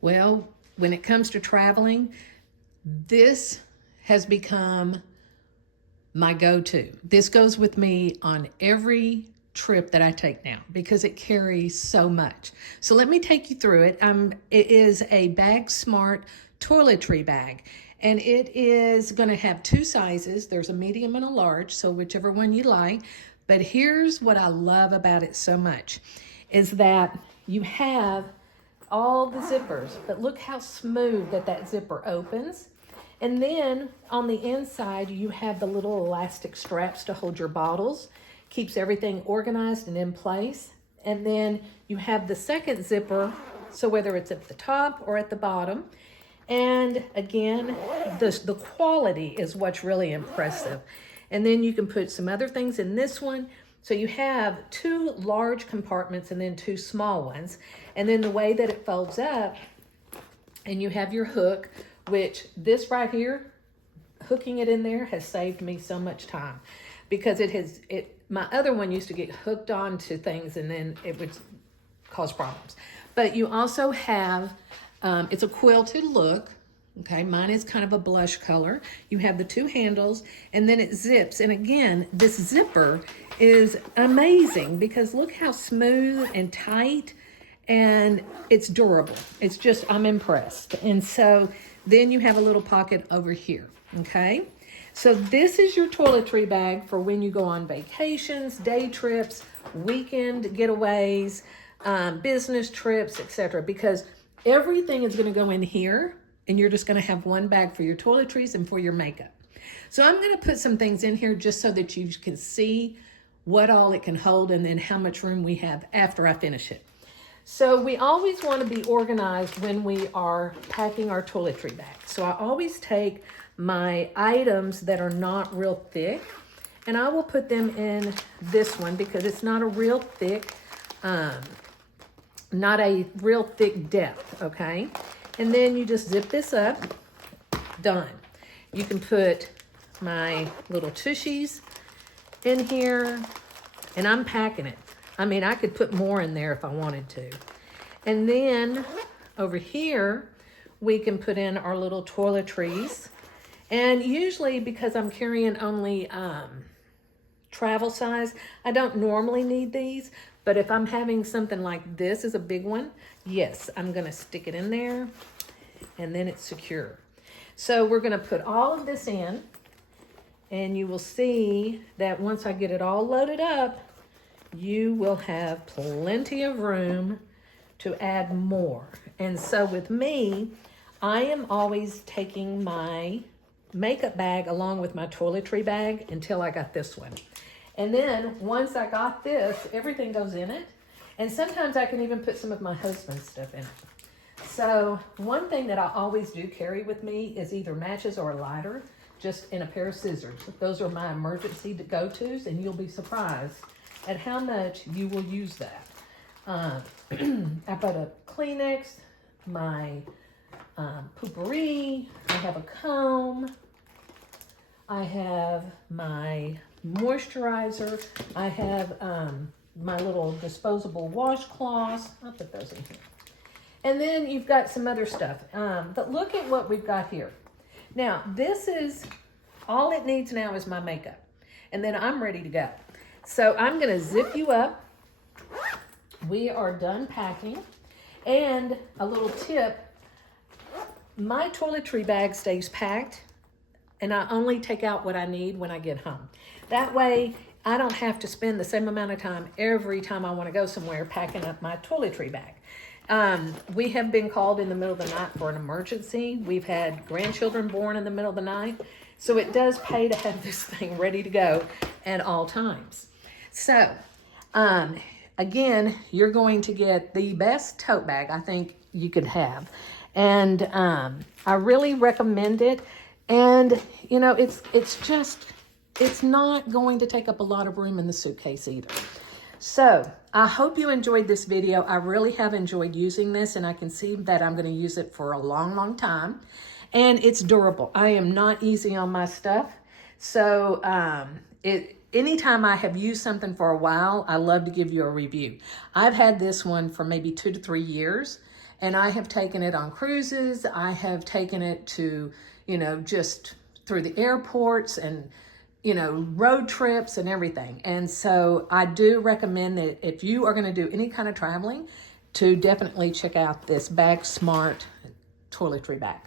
Well, when it comes to traveling, this has become my go-to. This goes with me on every trip that I take now because it carries so much. So let me take you through it. It is a Bag Smart toiletry bag, and it is going to have two sizes. There's a medium and a large, so whichever one you like. But here's what I love about it so much is that you have all the zippers, but look how smooth that zipper opens. And then on the inside, you have the little elastic straps to hold your bottles, keeps everything organized and in place. And then you have the second zipper, so whether it's at the top or at the bottom. And again, the quality is what's really impressive. And then you can put some other things in this one. So you have two large compartments and then two small ones. And then the way that it folds up, and you have your hook, which this right here, hooking it in there has saved me so much time because my other one used to get hooked onto things and then it would cause problems. But you also have, it's a quilted look. Okay, mine is kind of a blush color. You have the two handles and then it zips. And again, this zipper is amazing because look how smooth and tight, and it's durable. It's just, I'm impressed. And so then you have a little pocket over here, okay? So this is your toiletry bag for when you go on vacations, day trips, weekend getaways, business trips, etc. Because everything is gonna go in here and you're just gonna have one bag for your toiletries and for your makeup. So I'm gonna put some things in here just so that you can see what all it can hold and then how much room we have after I finish it. So we always want to be organized when we are packing our toiletry bag. So I always take my items that are not real thick and I will put them in this one because it's not a real thick, depth, okay? And then you just zip this up, done. You can put my little tushies in here and I'm packing it. I mean, I could put more in there if I wanted to. And then over here, we can put in our little toiletries. And usually because I'm carrying only travel size, I don't normally need these. But if I'm having something like this is a big one, yes, I'm gonna stick it in there and then it's secure. So we're gonna put all of this in and you will see that once I get it all loaded up, you will have plenty of room to add more. And so with me, I am always taking my makeup bag along with my toiletry bag until I got this one. And then once I got this, everything goes in it. And sometimes I can even put some of my husband's stuff in it. So one thing that I always do carry with me is either matches or a lighter, just in a pair of scissors. Those are my emergency go-tos, and you'll be surprised at how much you will use that. I put a Kleenex, my poopery, I have a comb, I have my moisturizer, I have my little disposable washcloths. I'll put those in here. And then you've got some other stuff. But look at what we've got here. Now, this is, all it needs now is my makeup. And then I'm ready to go. So I'm gonna zip you up. We are done packing. And a little tip, my toiletry bag stays packed and I only take out what I need when I get home. That way, I don't have to spend the same amount of time every time I wanna go somewhere packing up my toiletry bag. We have been called in the middle of the night for an emergency. We've had grandchildren born in the middle of the night. So it does pay to have this thing ready to go at all times. So, again, you're going to get the best tote bag I think you could have. And I really recommend it. And, you know, it's not going to take up a lot of room in the suitcase either. So I hope you enjoyed this video. I really have enjoyed using this, and I can see that I'm going to use it for a long, long time. And it's durable. I am not easy on my stuff. So anytime I have used something for a while, I love to give you a review. I've had this one for maybe 2 to 3 years, And I have taken it on cruises. I have taken it to, you know, just through the airports and, you know, road trips and everything. And so I do recommend that if you are going to do any kind of traveling, to definitely check out this Bag Smart toiletry bag.